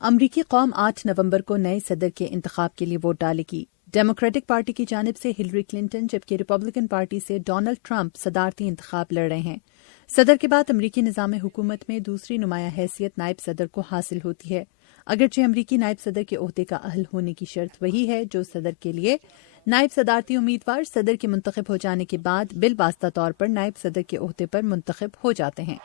امریکی قوم 8 نومبر کو نئے صدر کے انتخاب کے لیے ووٹ ڈالے گی۔ ڈیموکریٹک پارٹی کی جانب سے ہلری کلنٹن جبکہ ریپبلکن پارٹی سے ڈونلڈ ٹرمپ صدارتی انتخاب لڑ رہے ہیں۔ صدر کے بعد امریکی نظام حکومت میں دوسری نمایاں حیثیت نائب صدر کو حاصل ہوتی ہے، اگرچہ امریکی نائب صدر کے عہدے کا اہل ہونے کی شرط وہی ہے جو صدر کے لیے نائب صدارتی امیدوار صدر کے منتخب ہو جانے کے بعد بالواسطہ طور پر نائب صدر کے عہدے پر منتخب ہو جاتے ہیں۔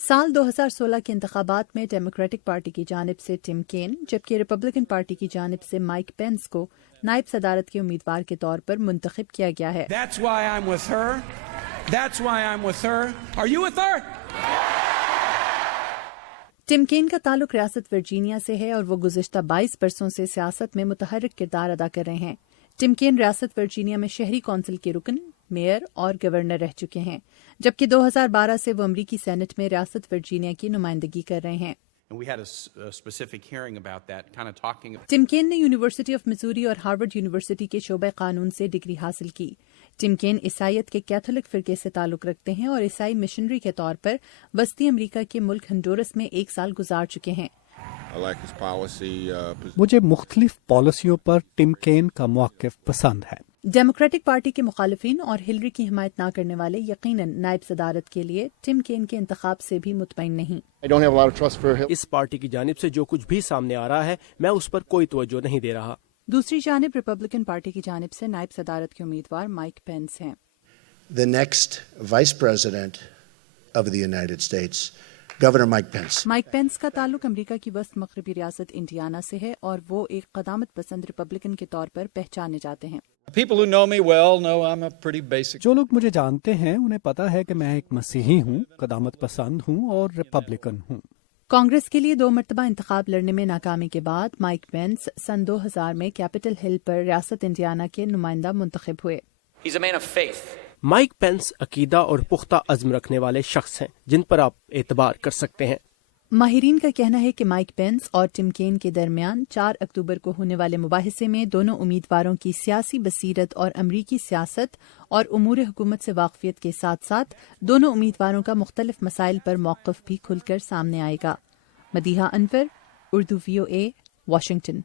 سال 2016 کے انتخابات میں ڈیموکریٹک پارٹی کی جانب سے ٹم کین جبکہ ریپبلکن پارٹی کی جانب سے مائک پینس کو نائب صدارت کے امیدوار کے طور پر منتخب کیا گیا ہے۔ ٹم کین کا تعلق ریاست ورجینیا سے ہے اور وہ گزشتہ 22 برسوں سے سیاست میں متحرک کردار ادا کر رہے ہیں۔ ٹم کین ریاست ورجینیا میں شہری کونسل کے رکن، میئر اور گورنر رہ چکے ہیں، جبکہ 2012 سے وہ امریکی سینٹ میں ریاست ورجینیا کی نمائندگی کر رہے ہیں۔ ٹم کین نے یونیورسٹی آف مسوری اور ہارورڈ یونیورسٹی کے شعبہ قانون سے ڈگری حاصل کی۔ ٹم کین عیسائیت کے کیتھولک فرقے سے تعلق رکھتے ہیں اور عیسائی مشنری کے طور پر وسطی امریکہ کے ملک ہنڈورس میں 1 سال گزار چکے ہیں۔ مجھے مختلف پالیسیوں پر ٹم کین کا موقف پسند ہے۔ ڈیموکریٹک پارٹی کے مخالفین اور ہلری کی حمایت نہ کرنے والے یقیناً نائب صدارت کے لیے ٹم کین کے انتخاب سے بھی مطمئن نہیں۔ اس پارٹی کی جانب سے جو کچھ بھی سامنے آ رہا ہے میں اس پر کوئی توجہ نہیں دے رہا۔ دوسری جانب ریپبلکن پارٹی کی جانب سے نائب صدارت کے امیدوار مائک پینس ہیں۔ The next Vice President of the United States, Governor Mike Pence. Mike Pence کا تعلق امریکہ کی وسط مغربی ریاست انڈیانا سے ہے اور وہ ایک قدامت پسند ریپبلکن کے طور پر پہچانے جاتے ہیں۔ جو لوگ مجھے جانتے ہیں انہیں پتا ہے کہ میں ایک مسیحی ہوں، قدامت پسند ہوں اور ریپبلکن ہوں۔ کانگریس کے لیے 2 مرتبہ انتخاب لڑنے میں ناکامی کے بعد مائک پینس سن 2000 میں کیپٹل ہل پر ریاست انڈیانا کے نمائندہ منتخب ہوئے۔ مائک پینس عقیدہ اور پختہ عزم رکھنے والے شخص ہیں جن پر آپ اعتبار کر سکتے ہیں۔ ماہرین کا کہنا ہے کہ مائک پینس اور ٹم کین کے درمیان 4 اکتوبر کو ہونے والے مباحثے میں دونوں امیدواروں کی سیاسی بصیرت اور امریکی سیاست اور امور حکومت سے واقفیت کے ساتھ ساتھ دونوں امیدواروں کا مختلف مسائل پر موقف بھی کھل کر سامنے آئے گا۔ مدیحہ انور، اردو VOA، واشنگٹن۔